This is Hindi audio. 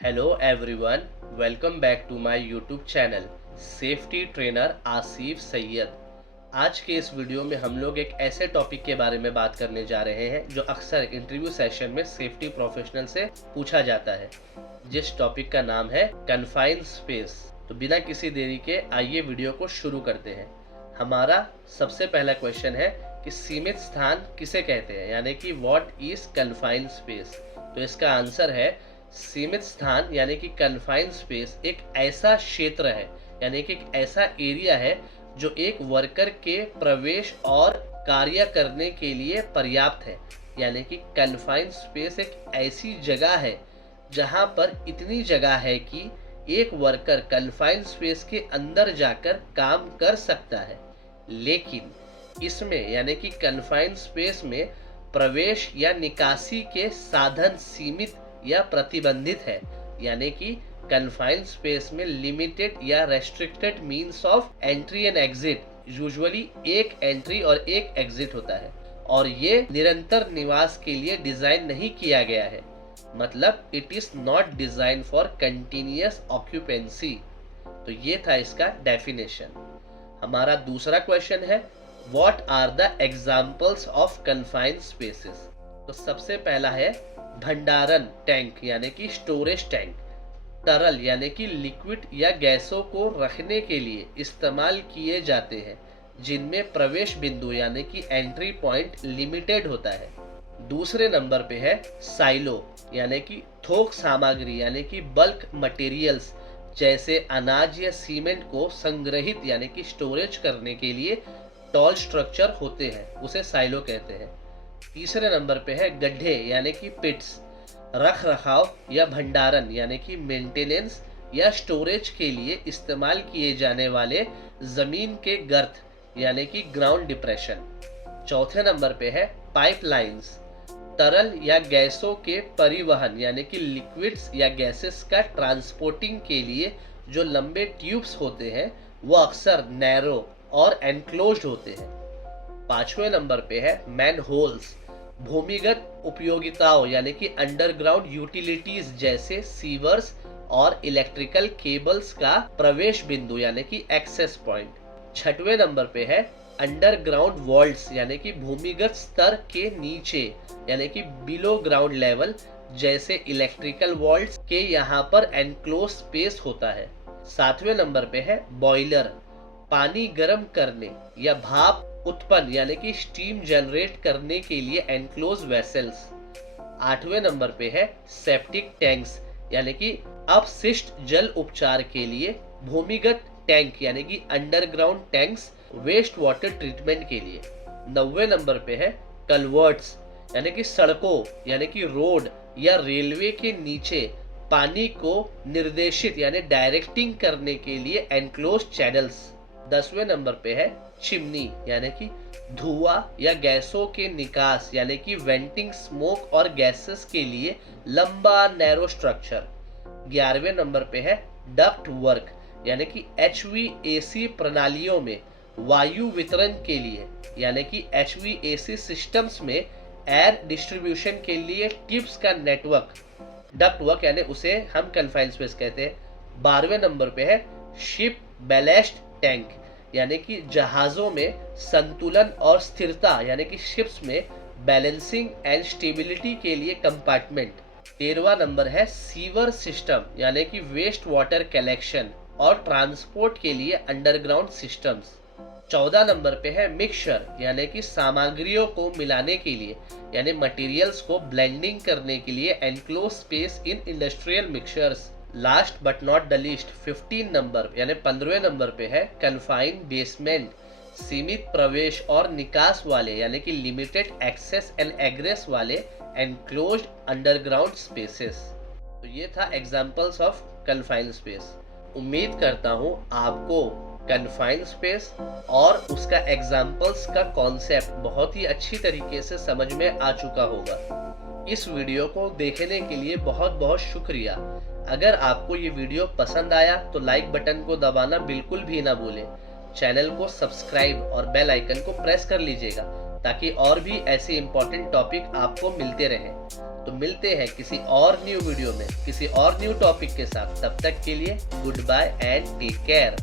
Hello everyone, welcome back to my YouTube channel safety trainer Asif Syed. आज के इस वीडियो में हम लोग एक ऐसे टॉपिक के बारे में बात करने जा रहे हैं जो अक्सर इंटरव्यू सेशन में सेफ्टी प्रोफेशनल से पूछा जाता है, जिस टॉपिक का नाम है कन्फाइंड स्पेस। तो बिना किसी देरी के आइए वीडियो को शुरू करते हैं। हमारा सबसे पहला क्वेश्चन है कि सीमित स्थान किसे कहते हैं, यानी कि व्हाट इज कन्फाइंड स्पेस। तो इसका आंसर है सीमित स्थान यानी कि कन्फाइंड स्पेस एक ऐसा क्षेत्र है, यानी कि एक ऐसा एरिया है जो एक वर्कर के प्रवेश और कार्य करने के लिए पर्याप्त है। यानी कि कन्फाइंड स्पेस एक ऐसी जगह है जहां पर इतनी जगह है कि एक वर्कर कन्फाइंड स्पेस के अंदर जाकर काम कर सकता है, लेकिन इसमें यानी कि कन्फाइंड स्पेस में प्रवेश या निकासी के साधन सीमित या प्रतिबंधित है। यानी कि कन्फाइंड स्पेस में लिमिटेड या restricted means of entry and exit, usually एक एंट्री और एक एग्जिट होता है, और ये निरंतर निवास के लिए डिजाइन नहीं किया गया है। मतलब it is not design for continuous occupancy. तो ये था इसका डेफिनेशन। हमारा दूसरा क्वेश्चन है what are the examples of confined spaces. तो सबसे पहला है भंडारण टैंक यानी कि स्टोरेज टैंक। तरल यानी कि लिक्विड या गैसों को रखने के लिए इस्तेमाल किए जाते हैं, जिनमें प्रवेश बिंदु यानी कि एंट्री पॉइंट लिमिटेड होता है। दूसरे नंबर पे है साइलो यानी कि थोक सामग्री यानी कि बल्क मटेरियल्स, जैसे अनाज या सीमेंट को संग्रहित यानी कि स्टोरेज करने के लिए टॉल स्ट्रक्चर होते हैं, उसे साइलो कहते हैं। तीसरे नंबर पे है गड्ढे यानी कि पिट्स, रख रखाव या भंडारण यानी कि मेंटेनेंस या स्टोरेज के लिए इस्तेमाल किए जाने वाले जमीन के गर्त यानी कि ग्राउंड डिप्रेशन। चौथे नंबर पे है पाइपलाइंस, तरल या गैसों के परिवहन यानी कि लिक्विड्स या गैसेस का ट्रांसपोर्टिंग के लिए जो लंबे ट्यूब्स होते हैं वो अक्सर नैरो और एनक्लोज्ड होते हैं। पांचवें नंबर पे है मैन होल्स, भूमिगत उपयोगिताओं यानी कि अंडरग्राउंड यूटिलिटीज जैसे सीवर्स और इलेक्ट्रिकल केबल्स का प्रवेश बिंदु यानी कि एक्सेस पॉइंट। छठवें नंबर पे है अंडरग्राउंड वॉल्ट्स यानी कि भूमिगत स्तर के नीचे यानी कि बिलो ग्राउंड लेवल जैसे इलेक्ट्रिकल वॉल्ट्स के यहाँ पर एनक्लोज स्पेस होता है। सातवें नंबर पे है बॉयलर, पानी गर्म करने या भाप उत्पन्न यानी कि स्टीम जनरेट करने के लिए एनक्लोज वेसल्स। आठवें नंबर पे है सेप्टिक टैंक्स यानी कि अपशिष्ट जल उपचार के लिए भूमिगत टैंक यानी कि underground tanks waste water treatment के लिए। नौवें नंबर पे है कलवर्ट्स यानी कि सड़कों यानी कि रोड या रेलवे के नीचे पानी को निर्देशित यानी डायरेक्टिंग करने के लिए एनक्लोज चैनल्स। 10वें नंबर पे है चिमनी यानी कि धुआं या गैसों के निकास यानी कि वेंटिंग स्मोक और गैसेस के लिए लंबा नैरो स्ट्रक्चर। 11वें नंबर पे है डक्ट वर्क यानी कि HVAC प्रणालियों में वायु वितरण के लिए यानी कि HVAC सिस्टम्स में एयर डिस्ट्रीब्यूशन के लिए ट्यूब्स का नेटवर्क। डक्ट वर्क यानी उसे हम कन्फाइंड स्पेस कहते हैं। 12वें नंबर पे है शिप बैलेस्ट टैंक यानी कि जहाजों में संतुलन और स्थिरता यानी कि शिप्स में बैलेंसिंग एंड स्टेबिलिटी के लिए कंपार्टमेंट। 13वां नंबर है सीवर सिस्टम यानी कि वेस्ट वाटर कलेक्शन और ट्रांसपोर्ट के लिए अंडरग्राउंड सिस्टम्स। 14 नंबर पे है मिक्सचर यानी कि सामग्रियों को मिलाने के लिए यानी मटेरियल्स को ब्लेंडिंग करने के लिए enclose space in industrial mixtures. Last but not the least 15 number यानी 15वें नंबर पे है कन्फाइंड बेसमेंट, सीमित प्रवेश और निकास वाले यानी कि लिमिटेड एक्सेस एंड एग्रेस वाले एनक्लोज्ड अंडरग्राउंड स्पेसेस। तो ये था एग्जांपल्स ऑफ कन्फाइंड स्पेस। उम्मीद करता हूँ आपको कन्फाइंड स्पेस और उसका एग्जांपल्स का कॉन्सेप्ट बहुत ही अच्छी तरीके से समझ में आ चुका होगा। इस वीडियो को देखने के लिए बहुत बहुत शुक्रिया। अगर आपको ये वीडियो पसंद आया तो लाइक बटन को दबाना बिल्कुल भी ना भूलें। चैनल को सब्सक्राइब और बेल आइकन को प्रेस कर लीजिएगा ताकि और भी ऐसे इंपॉर्टेंट टॉपिक आपको मिलते रहें। तो मिलते हैं किसी और न्यू वीडियो में किसी और न्यू टॉपिक के साथ। तब तक के लिए goodbye and take care.